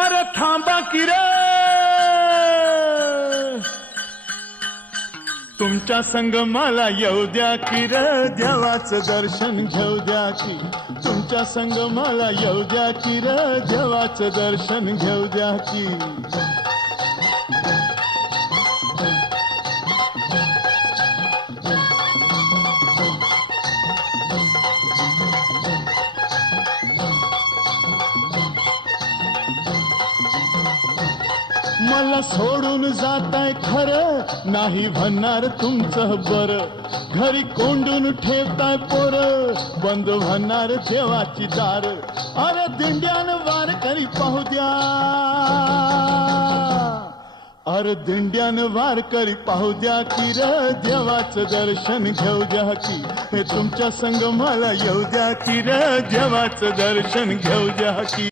अरे थांबा की रे, तुमच्या संग मला येऊ द्या की रे, देवाचं दर्शन घेऊ द्या की. तुमच्या संग मला येऊ द्या की रे, देवाचं दर्शन घेऊ द्या की. मला सोडून जाताय खरं, नाही म्हणणार तुमचं बरं. घरी कोंडून ठेवताय पोर, बंद म्हणणार देवाची दार. अरे दिंड्यानं वारकरी पाहू द्या, अरे दिंड्यानं वारकरी पाहू द्या की रे, देवाचं दर्शन घेऊ द्या की. हे तुमच्या संग मला येऊ द्या की रे, देवाचं दर्शन घेऊ द्या की.